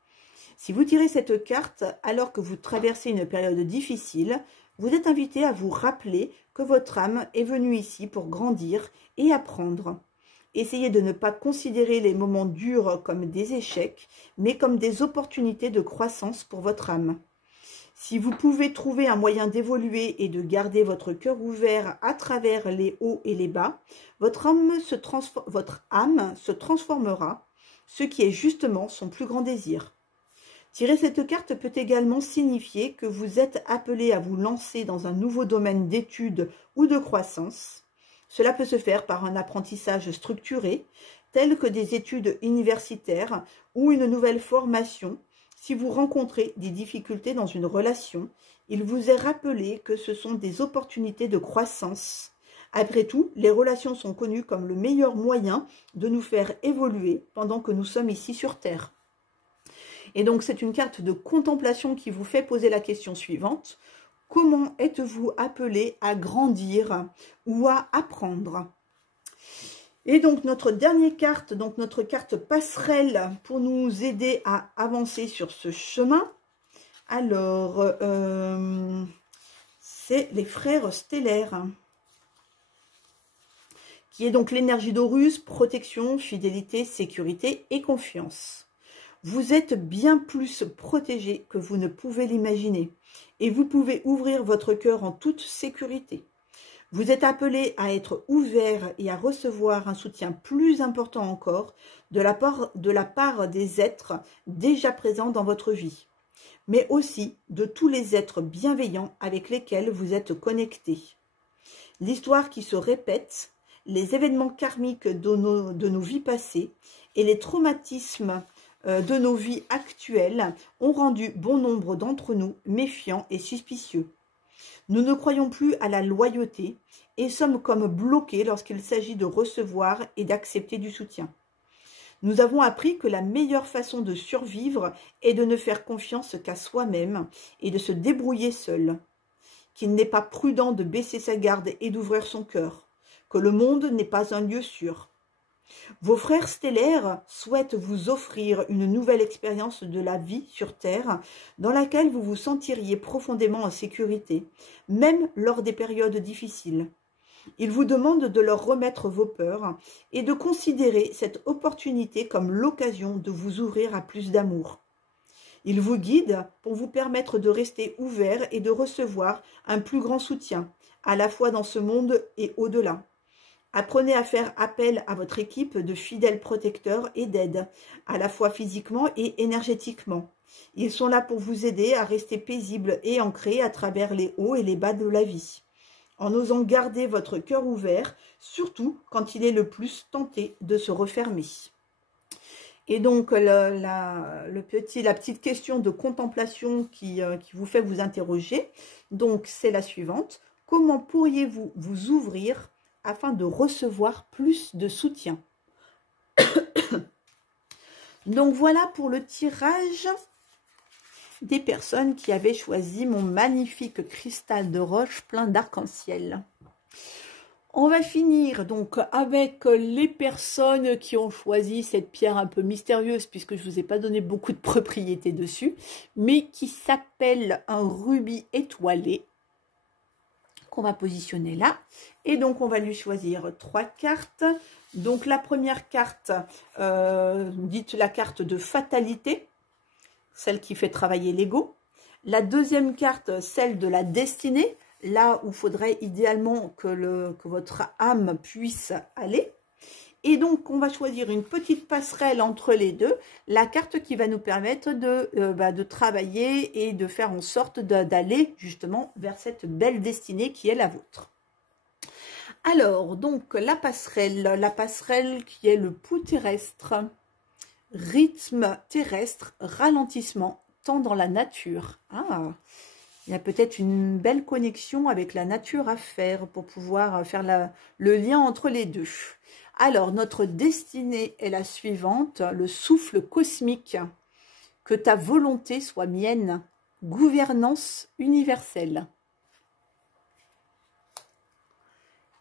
Si vous tirez cette carte alors que vous traversez une période difficile, vous êtes invité à vous rappeler que votre âme est venue ici pour grandir et apprendre. Essayez de ne pas considérer les moments durs comme des échecs, mais comme des opportunités de croissance pour votre âme. Si vous pouvez trouver un moyen d'évoluer et de garder votre cœur ouvert à travers les hauts et les bas, votre âme se transformera, ce qui est justement son plus grand désir. Tirer cette carte peut également signifier que vous êtes appelé à vous lancer dans un nouveau domaine d'études ou de croissance. Cela peut se faire par un apprentissage structuré, tel que des études universitaires ou une nouvelle formation. Si vous rencontrez des difficultés dans une relation, il vous est rappelé que ce sont des opportunités de croissance. Après tout, les relations sont connues comme le meilleur moyen de nous faire évoluer pendant que nous sommes ici sur Terre. Et donc, c'est une carte de contemplation qui vous fait poser la question suivante. Comment êtes-vous appelé à grandir ou à apprendre? Et donc, notre dernière carte, donc notre carte passerelle pour nous aider à avancer sur ce chemin. Alors, c'est les frères stellaires, qui est donc l'énergie d'Horus, protection, fidélité, sécurité et confiance. Vous êtes bien plus protégé que vous ne pouvez l'imaginer et vous pouvez ouvrir votre cœur en toute sécurité. Vous êtes appelé à être ouvert et à recevoir un soutien plus important encore de la part des êtres déjà présents dans votre vie, mais aussi de tous les êtres bienveillants avec lesquels vous êtes connectés. L'histoire qui se répète, les événements karmiques de nos vies passées et les traumatismes de nos vies actuelles ont rendu bon nombre d'entre nous méfiants et suspicieux. Nous ne croyons plus à la loyauté et sommes comme bloqués lorsqu'il s'agit de recevoir et d'accepter du soutien. Nous avons appris que la meilleure façon de survivre est de ne faire confiance qu'à soi-même et de se débrouiller seul, qu'il n'est pas prudent de baisser sa garde et d'ouvrir son cœur, que le monde n'est pas un lieu sûr. Vos frères stellaires souhaitent vous offrir une nouvelle expérience de la vie sur Terre dans laquelle vous vous sentiriez profondément en sécurité, même lors des périodes difficiles. Ils vous demandent de leur remettre vos peurs et de considérer cette opportunité comme l'occasion de vous ouvrir à plus d'amour. Ils vous guident pour vous permettre de rester ouvert et de recevoir un plus grand soutien, à la fois dans ce monde et au-delà. Apprenez à faire appel à votre équipe de fidèles protecteurs et d'aide, à la fois physiquement et énergétiquement. Ils sont là pour vous aider à rester paisible et ancré à travers les hauts et les bas de la vie, en osant garder votre cœur ouvert, surtout quand il est le plus tenté de se refermer. Et donc, la petite question de contemplation qui vous fait vous interroger, donc c'est la suivante. Comment pourriez-vous vous ouvrir afin de recevoir plus de soutien? Donc voilà pour le tirage des personnes qui avaient choisi mon magnifique cristal de roche plein d'arc-en-ciel. On va finir donc avec les personnes qui ont choisi cette pierre un peu mystérieuse, puisque je ne vous ai pas donné beaucoup de propriétés dessus, mais qui s'appelle un rubis étoilé, qu'on va positionner là. Et donc, on va lui choisir 3 cartes. Donc, la première carte, dites la carte de fatalité, celle qui fait travailler l'ego. La deuxième carte, celle de la destinée, là où il faudrait idéalement que votre âme puisse aller. Et donc, on va choisir une petite passerelle entre les deux, la carte qui va nous permettre de travailler et de faire en sorte d'aller justement vers cette belle destinée qui est la vôtre. Alors, donc, la passerelle qui est le pouls terrestre, rythme terrestre, ralentissement, temps dans la nature. Ah, il y a peut-être une belle connexion avec la nature à faire pour pouvoir faire le lien entre les deux. Alors, notre destinée est la suivante, le souffle cosmique. Que ta volonté soit mienne, gouvernance universelle.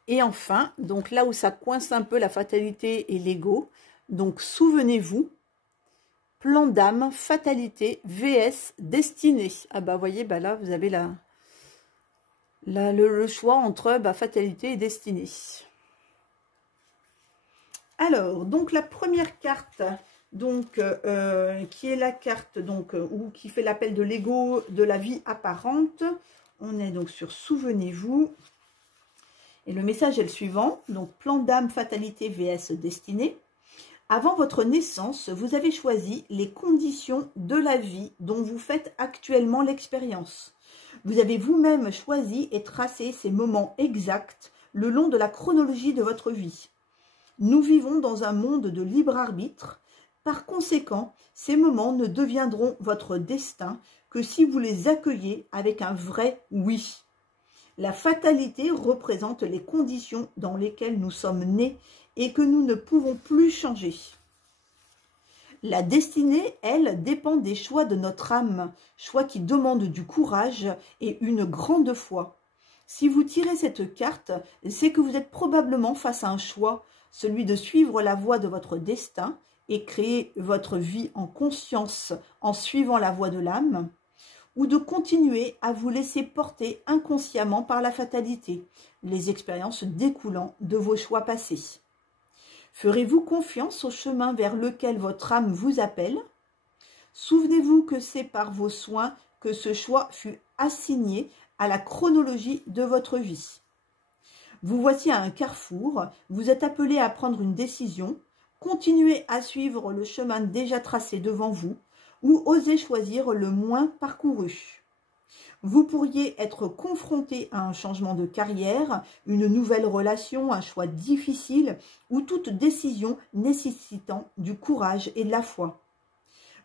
Et enfin, donc là où ça coince un peu la fatalité et l'ego, donc souvenez-vous, plan d'âme, fatalité, vs, destinée. Ah bah voyez, bah là vous avez le choix entre fatalité et destinée. Alors, donc la première carte, donc qui est la carte ou qui fait l'appel de l'ego, de la vie apparente. On est donc sur souvenez-vous. Et le message est le suivant, donc plan d'âme, fatalité vs destinée. Avant votre naissance, vous avez choisi les conditions de la vie dont vous faites actuellement l'expérience. Vous avez vous-même choisi et tracé ces moments exacts le long de la chronologie de votre vie. Nous vivons dans un monde de libre arbitre. Par conséquent, ces moments ne deviendront votre destin que si vous les accueillez avec un vrai oui. La fatalité représente les conditions dans lesquelles nous sommes nés et que nous ne pouvons plus changer. La destinée, elle, dépend des choix de notre âme, choix qui demandent du courage et une grande foi. Si vous tirez cette carte, c'est que vous êtes probablement face à un choix, celui de suivre la voie de votre destin et créer votre vie en conscience en suivant la voie de l'âme, ou de continuer à vous laisser porter inconsciemment par la fatalité, les expériences découlant de vos choix passés. Ferez-vous confiance au chemin vers lequel votre âme vous appelle? Souvenez-vous que c'est par vos soins que ce choix fut assigné à la chronologie de votre vie. Vous voici à un carrefour, vous êtes appelé à prendre une décision, continuez à suivre le chemin déjà tracé devant vous, ou osez choisir le moins parcouru. Vous pourriez être confronté à un changement de carrière, une nouvelle relation, un choix difficile ou toute décision nécessitant du courage et de la foi.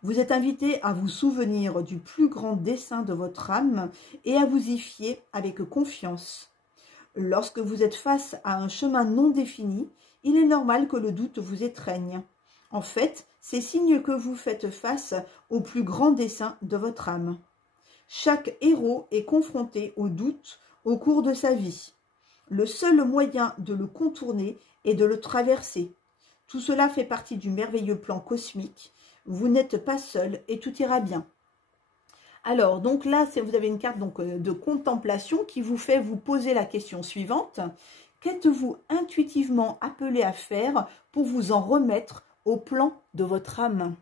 Vous êtes invité à vous souvenir du plus grand dessein de votre âme et à vous y fier avec confiance. Lorsque vous êtes face à un chemin non défini, il est normal que le doute vous étreigne. En fait, c'est signe que vous faites face au plus grand dessein de votre âme. Chaque héros est confronté au doute au cours de sa vie. Le seul moyen de le contourner est de le traverser. Tout cela fait partie du merveilleux plan cosmique. Vous n'êtes pas seul et tout ira bien. Alors, donc là, vous avez une carte de contemplation qui vous fait vous poser la question suivante. Qu'êtes-vous intuitivement appelé à faire pour vous en remettre au plan de votre âme?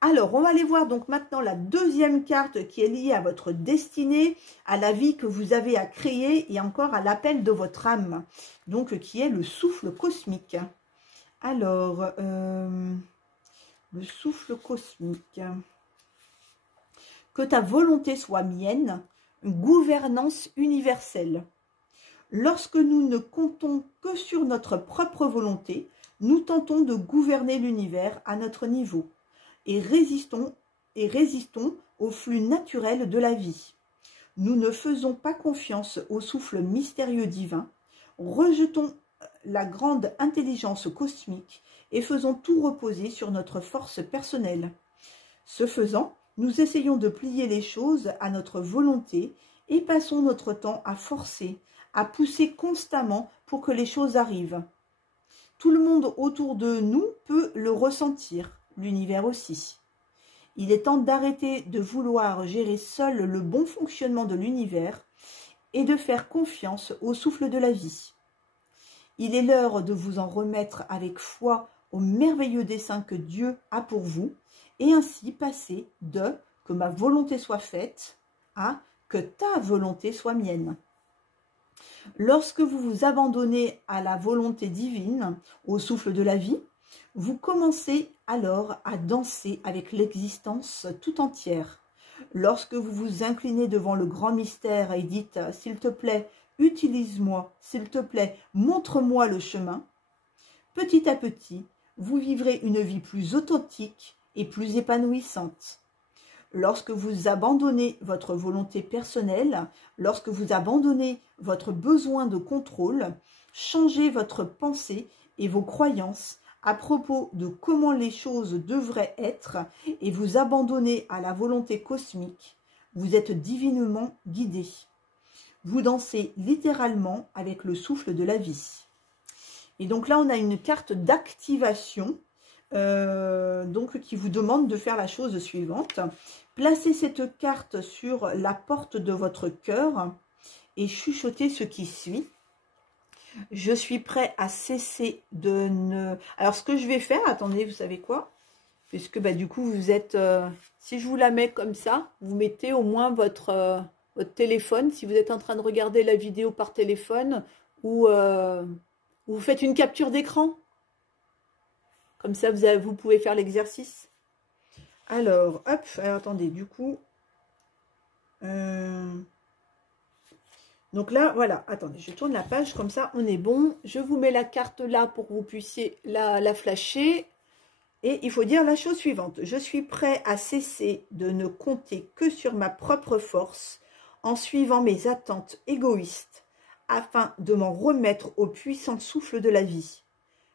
Alors, on va aller voir donc maintenant la deuxième carte qui est liée à votre destinée, à la vie que vous avez à créer et encore à l'appel de votre âme, donc qui est le souffle cosmique. Alors, le souffle cosmique. Que ta volonté soit mienne, gouvernance universelle. Lorsque nous ne comptons que sur notre propre volonté, nous tentons de gouverner l'univers à notre niveau et résistons au flux naturel de la vie. Nous ne faisons pas confiance au souffle mystérieux divin, rejetons la grande intelligence cosmique et faisons tout reposer sur notre force personnelle. Ce faisant, nous essayons de plier les choses à notre volonté et passons notre temps à forcer, à pousser constamment pour que les choses arrivent. Tout le monde autour de nous peut le ressentir, l'univers aussi. Il est temps d'arrêter de vouloir gérer seul le bon fonctionnement de l'univers et de faire confiance au souffle de la vie. Il est l'heure de vous en remettre avec foi au merveilleux dessein que Dieu a pour vous et ainsi passer de « que ma volonté soit faite » à « que ta volonté soit mienne ». Lorsque vous vous abandonnez à la volonté divine, au souffle de la vie, vous commencez alors à danser avec l'existence tout entière. Lorsque vous vous inclinez devant le grand mystère et dites « S'il te plaît, utilise-moi, s'il te plaît, montre-moi le chemin », petit à petit, vous vivrez une vie plus authentique et plus épanouissante. Lorsque vous abandonnez votre volonté personnelle, lorsque vous abandonnez votre besoin de contrôle, changez votre pensée et vos croyances à propos de comment les choses devraient être et vous abandonnez à la volonté cosmique, vous êtes divinement guidé. Vous dansez littéralement avec le souffle de la vie. Et donc là, on a une carte d'activation donc qui vous demande de faire la chose suivante. Placez cette carte sur la porte de votre cœur et chuchotez ce qui suit. Je suis prêt à cesser de ne... Alors, ce que je vais faire, attendez, vous savez quoi? Puisque bah, du coup, vous êtes... si je vous la mets comme ça, vous mettez au moins votre téléphone. Si vous êtes en train de regarder la vidéo par téléphone ou vous faites une capture d'écran. Comme ça, vous pouvez faire l'exercice. Alors, hop, alors, attendez, du coup... donc là, voilà, attendez, je tourne la page, comme ça, on est bon. Je vous mets la carte là pour que vous puissiez la flasher. Et il faut dire la chose suivante. Je suis prêt à cesser de ne compter que sur ma propre force en suivant mes attentes égoïstes afin de m'en remettre au puissant souffle de la vie.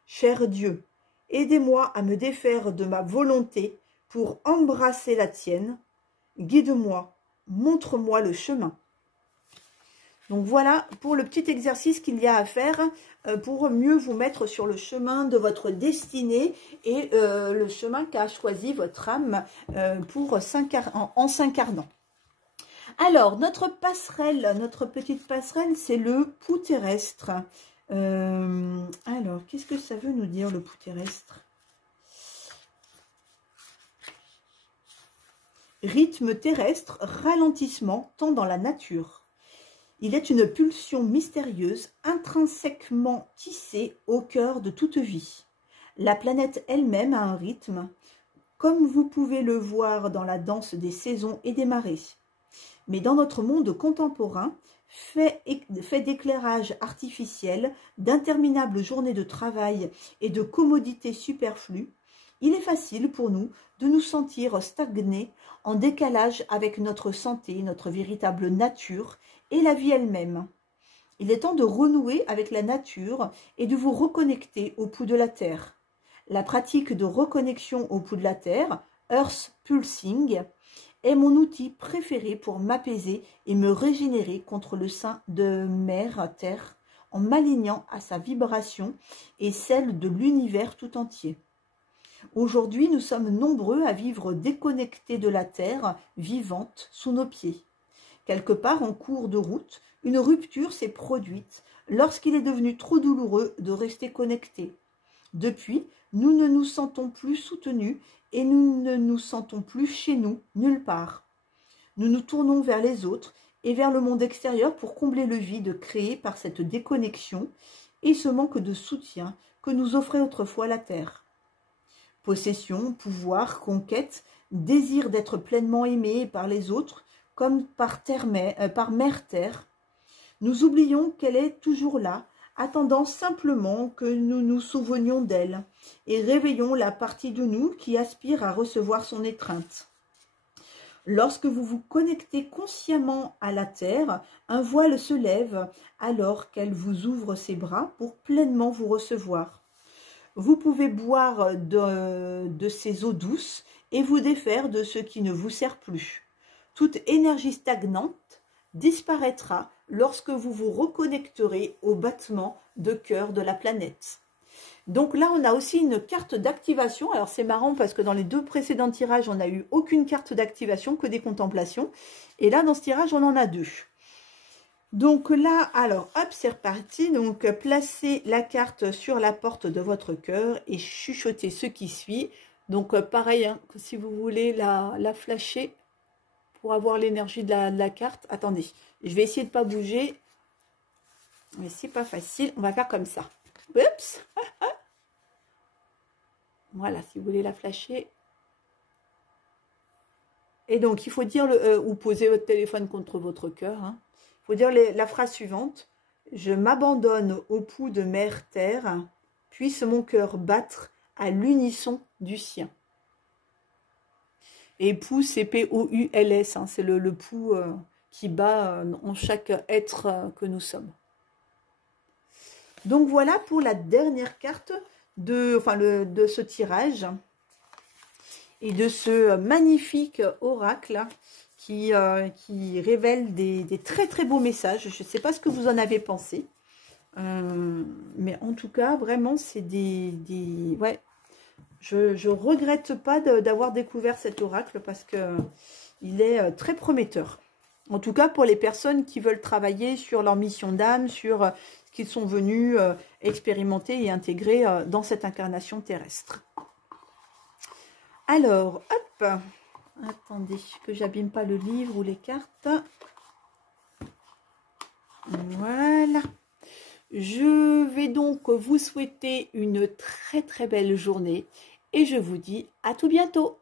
Cher Dieu, aidez-moi à me défaire de ma volonté pour embrasser la tienne. Guide-moi, montre-moi le chemin. Donc voilà pour le petit exercice qu'il y a à faire pour mieux vous mettre sur le chemin de votre destinée et le chemin qu'a choisi votre âme en s'incarnant. Alors, notre passerelle, notre petite passerelle, c'est le pouls terrestre. Alors, qu'est-ce que ça veut nous dire le pouls terrestre? Rythme terrestre, ralentissement, temps dans la nature. Il est une pulsion mystérieuse, intrinsèquement tissée au cœur de toute vie. La planète elle-même a un rythme, comme vous pouvez le voir dans la danse des saisons et des marées. Mais dans notre monde contemporain, fait d'éclairage artificiel, d'interminables journées de travail et de commodités superflues, il est facile pour nous de nous sentir stagnés, en décalage avec notre santé, notre véritable nature et la vie elle-même. Il est temps de renouer avec la nature et de vous reconnecter au pouls de la Terre. La pratique de reconnexion au pouls de la Terre, Earth Pulsing, est mon outil préféré pour m'apaiser et me régénérer contre le sein de Mère Terre en m'alignant à sa vibration et celle de l'univers tout entier. Aujourd'hui, nous sommes nombreux à vivre déconnectés de la Terre vivante sous nos pieds. Quelque part en cours de route, une rupture s'est produite lorsqu'il est devenu trop douloureux de rester connectés. Depuis, nous ne nous sentons plus soutenus et nous ne nous sentons plus chez nous, nulle part. Nous nous tournons vers les autres et vers le monde extérieur pour combler le vide créé par cette déconnexion et ce manque de soutien que nous offrait autrefois la Terre. Possession, pouvoir, conquête, désir d'être pleinement aimé par les autres, comme par Mère Terre. Nous oublions qu'elle est toujours là, attendant simplement que nous nous souvenions d'elle, et réveillons la partie de nous qui aspire à recevoir son étreinte. Lorsque vous vous connectez consciemment à la Terre, un voile se lève alors qu'elle vous ouvre ses bras pour pleinement vous recevoir. Vous pouvez boire de ces eaux douces et vous défaire de ce qui ne vous sert plus. Toute énergie stagnante disparaîtra lorsque vous vous reconnecterez au battement de cœur de la planète. Donc là, on a aussi une carte d'activation. Alors c'est marrant parce que dans les deux précédents tirages, on n'a eu aucune carte d'activation, que des contemplations. Et là, dans ce tirage, on en a deux. Donc là, alors hop, c'est reparti. Donc placez la carte sur la porte de votre cœur et chuchotez ce qui suit. Donc pareil, hein, que si vous voulez la flasher pour avoir l'énergie de la carte. Attendez, je vais essayer de ne pas bouger. Mais c'est pas facile. On va faire comme ça. Oups. Voilà, si vous voulez la flasher. Et donc, il faut dire, ou poser votre téléphone contre votre cœur. Hein. Il faut dire la phrase suivante. Je m'abandonne au pouls de mère terre, puisse mon cœur battre à l'unisson du sien. Et pouls, c'est P-O-U-L-S. Hein, c'est le pouls qui bat en chaque être que nous sommes. Donc voilà pour la dernière carte de ce tirage et de ce magnifique oracle qui révèle des très très beaux messages. Je ne sais pas ce que vous en avez pensé, mais en tout cas vraiment c'est ouais, je regrette pas d'avoir découvert cet oracle parce que il est très prometteur. En tout cas pour les personnes qui veulent travailler sur leur mission d'âme, sur ce qu'ils sont venus expérimenter et intégrer dans cette incarnation terrestre. Alors, hop, attendez que j'abîme pas le livre ou les cartes. Voilà. Je vais donc vous souhaiter une très très belle journée et je vous dis à tout bientôt.